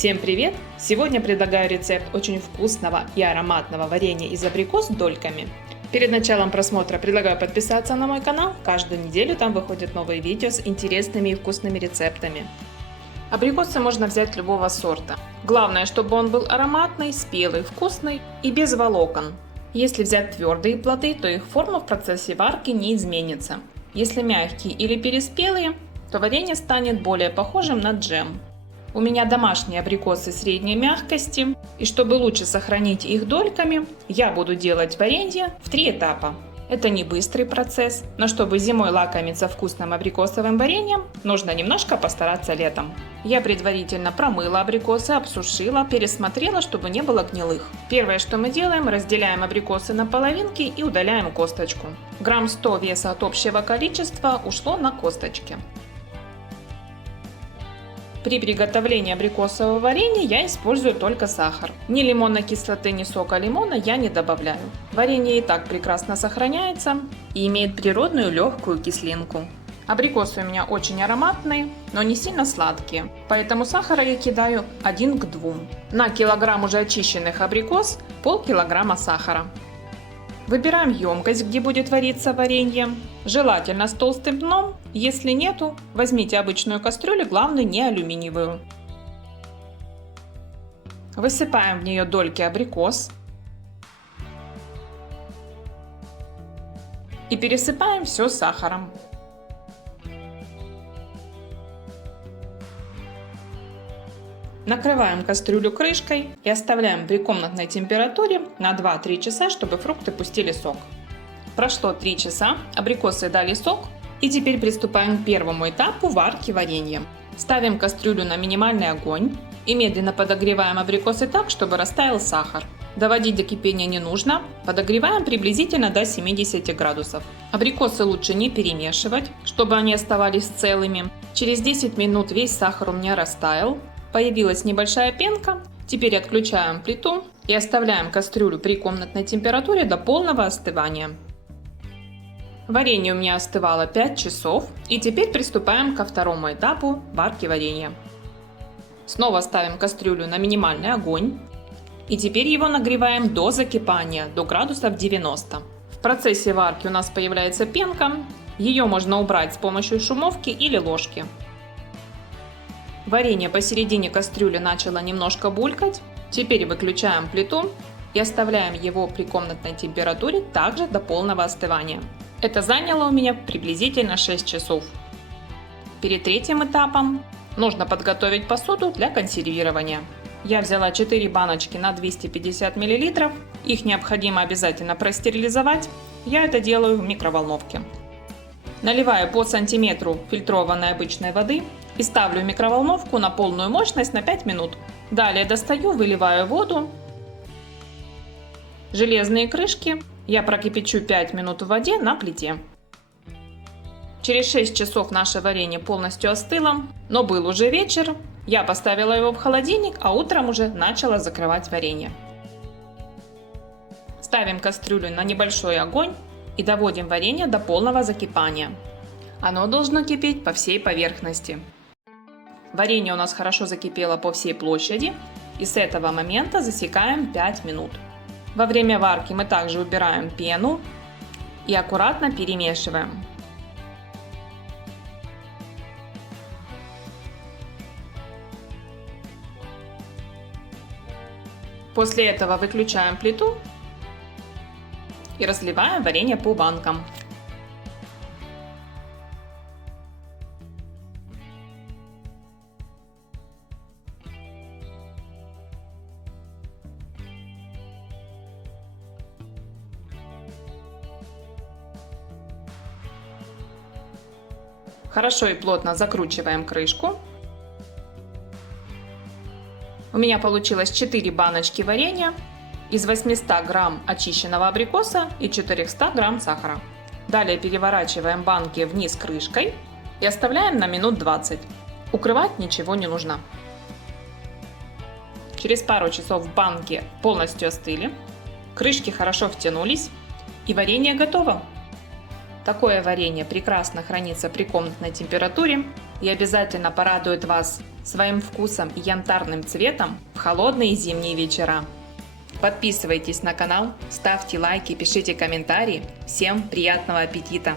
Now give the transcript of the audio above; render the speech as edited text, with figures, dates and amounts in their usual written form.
Всем привет! Сегодня предлагаю рецепт очень вкусного и ароматного варенья из абрикос с дольками. Перед началом просмотра предлагаю подписаться на мой канал. Каждую неделю там выходят новые видео с интересными и вкусными рецептами. Абрикосы можно взять любого сорта. Главное, чтобы он был ароматный, спелый, вкусный и без волокон. Если взять твердые плоды, то их форма в процессе варки не изменится. Если мягкие или переспелые, то варенье станет более похожим на джем. У меня домашние абрикосы средней мягкости, и чтобы лучше сохранить их дольками, я буду делать варенье в 3 этапа. Это не быстрый процесс, но чтобы зимой лакомиться вкусным абрикосовым вареньем, нужно немножко постараться летом. Я предварительно промыла абрикосы, обсушила, пересмотрела, чтобы не было гнилых. Первое, что мы делаем, разделяем абрикосы на половинки и удаляем косточку. Грамм 100 веса от общего количества ушло на косточки. При приготовлении абрикосового варенья я использую только сахар. Ни лимонной кислоты, ни сока лимона я не добавляю. Варенье и так прекрасно сохраняется и имеет природную легкую кислинку. Абрикосы у меня очень ароматные, но не сильно сладкие, поэтому сахара я кидаю 1 к 2. На килограмм уже очищенных абрикос полкилограмма сахара. Выбираем емкость, где будет вариться варенье. Желательно с толстым дном. Если нету, возьмите обычную кастрюлю, главное не алюминиевую. Высыпаем в нее дольки абрикос. И пересыпаем все сахаром. Накрываем кастрюлю крышкой и оставляем при комнатной температуре на 2-3 часа, чтобы фрукты пустили сок. Прошло 3 часа, абрикосы дали сок, и теперь приступаем к первому этапу варки варенья. Ставим кастрюлю на минимальный огонь и медленно подогреваем абрикосы так, чтобы растаял сахар. Доводить до кипения не нужно, подогреваем приблизительно до 70 градусов. Абрикосы лучше не перемешивать, чтобы они оставались целыми. Через 10 минут весь сахар у меня растаял. Появилась небольшая пенка. Теперь отключаем плиту и оставляем кастрюлю при комнатной температуре до полного остывания. Варенье у меня остывало 5 часов, и теперь приступаем ко второму этапу варки варенья. Снова ставим кастрюлю на минимальный огонь и теперь его нагреваем до закипания, до градусов 90. В процессе варки у нас появляется пенка, ее можно убрать с помощью шумовки или ложки. Варенье посередине кастрюли начало немножко булькать. Теперь выключаем плиту и оставляем его при комнатной температуре также до полного остывания. Это заняло у меня приблизительно 6 часов. Перед третьим этапом нужно подготовить посуду для консервирования. Я взяла 4 баночки на 250 мл. Их необходимо обязательно простерилизовать. Я это делаю в микроволновке. Наливаю по сантиметру фильтрованной обычной воды и ставлю в микроволновку на полную мощность на 5 минут. Далее достаю, выливаю воду. Железные крышки я прокипячу 5 минут в воде на плите. Через 6 часов наше варенье полностью остыло, но был уже вечер. Я поставила его в холодильник, а утром уже начала закрывать варенье. Ставим кастрюлю на небольшой огонь и доводим варенье до полного закипания. Оно должно кипеть по всей поверхности. Варенье у нас хорошо закипело по всей площади, и с этого момента засекаем 5 минут. Во время варки мы также убираем пену и аккуратно перемешиваем. После этого выключаем плиту и разливаем варенье по банкам. Хорошо и плотно закручиваем крышку. У меня получилось 4 баночки варенья из 800 грамм очищенного абрикоса и 400 грамм сахара. Далее переворачиваем банки вниз крышкой и оставляем на минут 20. Укрывать ничего не нужно. Через пару часов банки полностью остыли, крышки хорошо втянулись и варенье готово. Такое варенье прекрасно хранится при комнатной температуре и обязательно порадует вас своим вкусом и янтарным цветом в холодные зимние вечера. Подписывайтесь на канал, ставьте лайки, пишите комментарии. Всем приятного аппетита!